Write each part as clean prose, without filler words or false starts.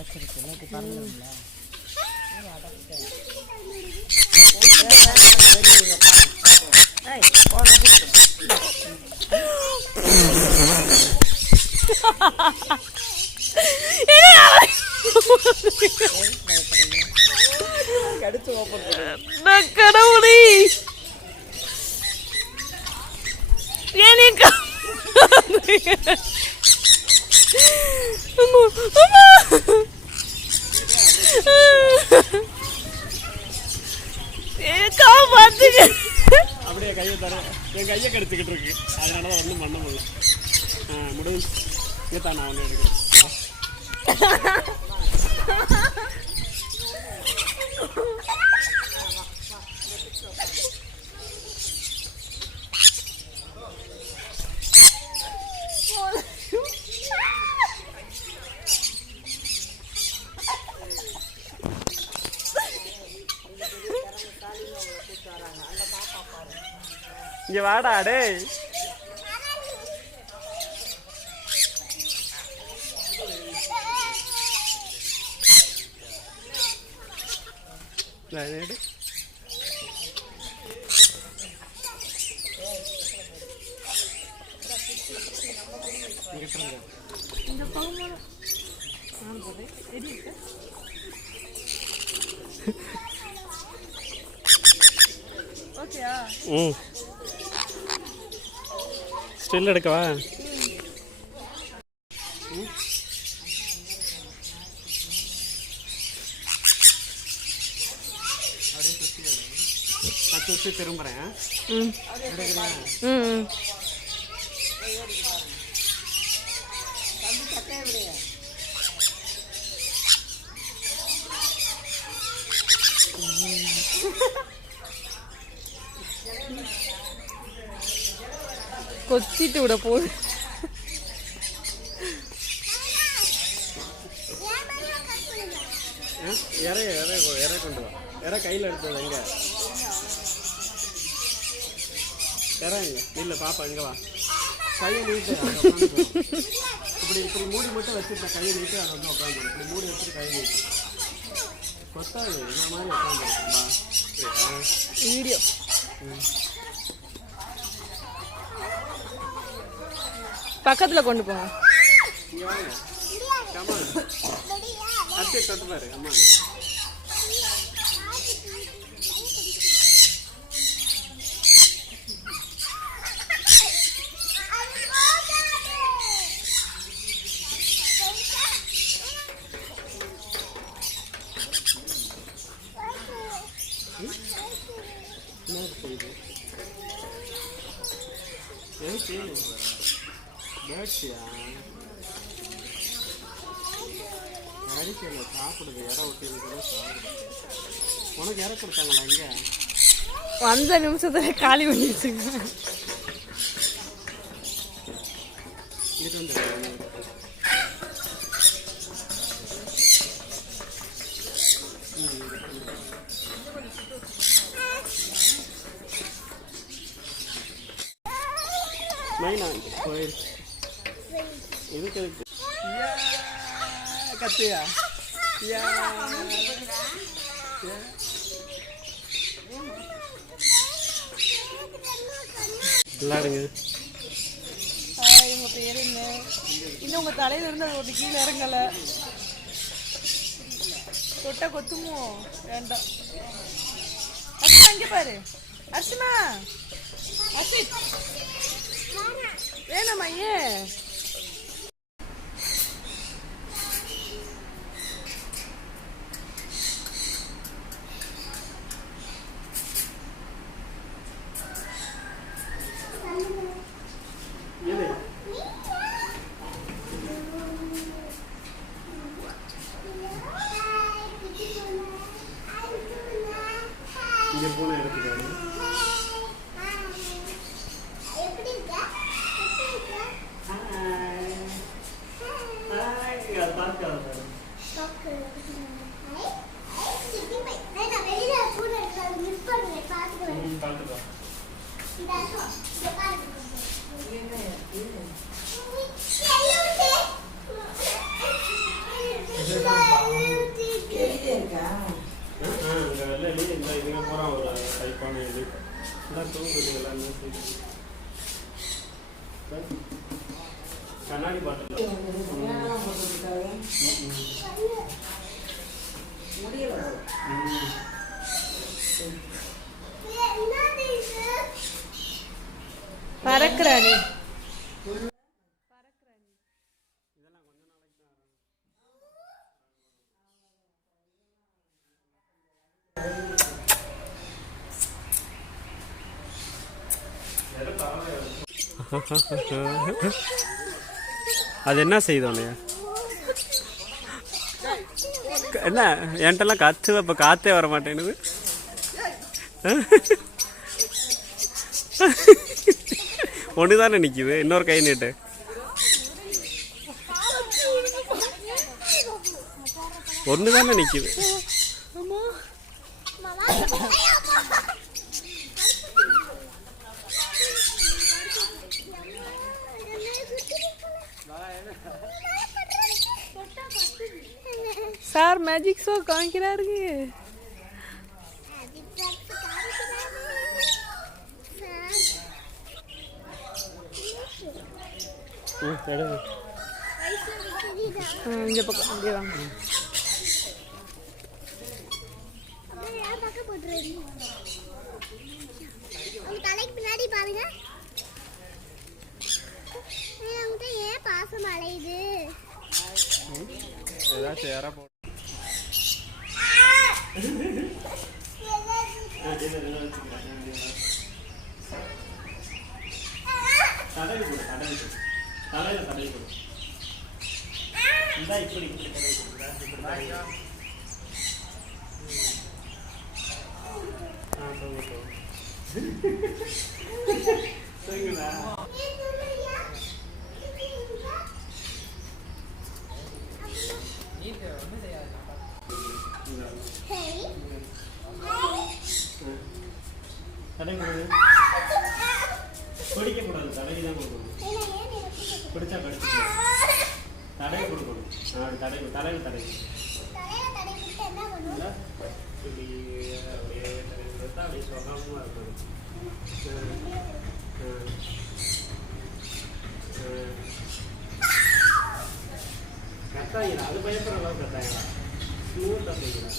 அடைச்சிருக்கு நேற்று பறந்துல கடவுளே அப்படியே கையை தர என் கையை கடிச்சுக்கிட்டு இருக்கு, அதனால ஒன்றும் பண்ண முடியல. முடிவு ஏத்தா நான் ஒன்று எடுக்கிறேன். இங்க வாடா டேய். ஸ்டில் எடுக்கவா? சுற்றி திரும்புறேன். கொத்திட்டு விட போகுது. இறை கொண்டு வா. இறை கையில் எடுத்தது எங்க? இறை எங்க? இல்லை பாப்பா எங்க வா. கையை நீட்டு இப்படி இப்படி மூடி மட்டும் வச்சுருக்கேன். கையை நீட்டு அதை வந்து உட்காந்து இப்படி மூடி வச்சுட்டு கையை நீட்டு கொத்தாது இந்த மாதிரி உட்காந்துருக்கும்பா. வீடியோ பக்கத்தில் கொண்டு போங்க. அரிசி தொட்டு பாரு அம்மா. அடிக்கல சாப்பிடுது. இடம் விட்டு கூட சாப்பிடுது. உனக்கு இற கொடுத்தாங்களா? இங்கே அந்த நிமிஷத்துல காலி பண்ணிடுச்சுங்க. மைனா கோயில் இதுக்கு கத்தியா விளாடுங்க. உங்க பேர் என்ன? இன்னும் உங்க தலையில இருந்து அது ஒரு கீழே இறங்கல. தொட்டா கொத்துமோ? வேண்டாம். அர்ச்சனா இங்க பாரு. அர்ச்சனா அசித் வேணாமா? ஏன் இங்கே போன எடுத்துக்காரு. Bye. பானை இது எல்லாம் தூங்குது எல்லாமே கண்ணாடி பாட்டில் பறக்குறானே அது என்ன செய்தோம் என்ன என்கிட்டலாம் கத்து இப்போ காற்றே வர மாட்டேங்குது ஒன்று தானே நிற்கிது இன்னொரு கை நீட்டு ஒன்று தானே நிற்கிது சார் மேஜிக் ஷோ காமிக்கிறாரு இந்த பக்கம் அப்படியே வாங்க தலைக்கு பின்னாடி பாருங்க ஏன் பாசம் அலையுது ஏதாச்சும் யாரா போ தடவி கொடு தடவி கொடு தலையில தடவி கொடு இந்த இப்படி இப்படி தடவி கொடுக்குறா சரிங்களா தடை கொடுது பிடிக்கக்கூடாது தடைக்கு தான் கொடுக்கணும் பிடிச்சா கடிச்சு தடை கொடுக்கணும் தடை தலையில் தடை இப்படி அப்படியே தடை கொடுத்தா அப்படியே சுகமாக இருக்கணும் கத்தாயிடா அது பயப்படுற அளவுக்கு கத்தாயிடா ஸ்மூத்தாக செய்யலாம்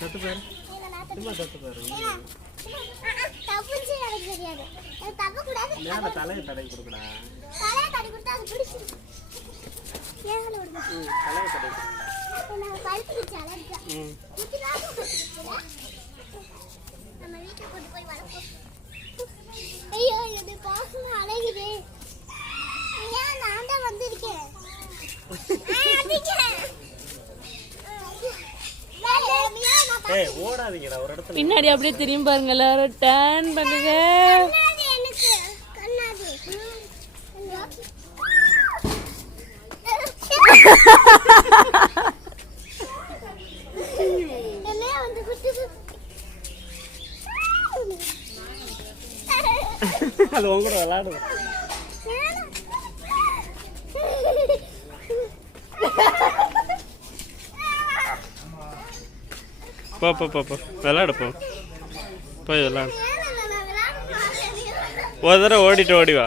தட்டு பேர் சும்மா தட்டு பேர் மேலே தலையை தடை கொடுக்கடா தலையை தடை கொடுக்கடா ஐயோ இது பாசம் அழகுது ஏன் நான் தான் வந்திருக்கேன் ஓடாதீங்கடா ஒரு இடத்துல பின்னாடி அப்படியே திரும்பி பாருங்க எல்லாரும் டர்ன் பண்ணுங்க அது உங்க கூட விளையாடுது போ போ போ போ விளையாடு போ போய் விளையாடு ஒரு தடவை ஓடிட்டு ஓடி வா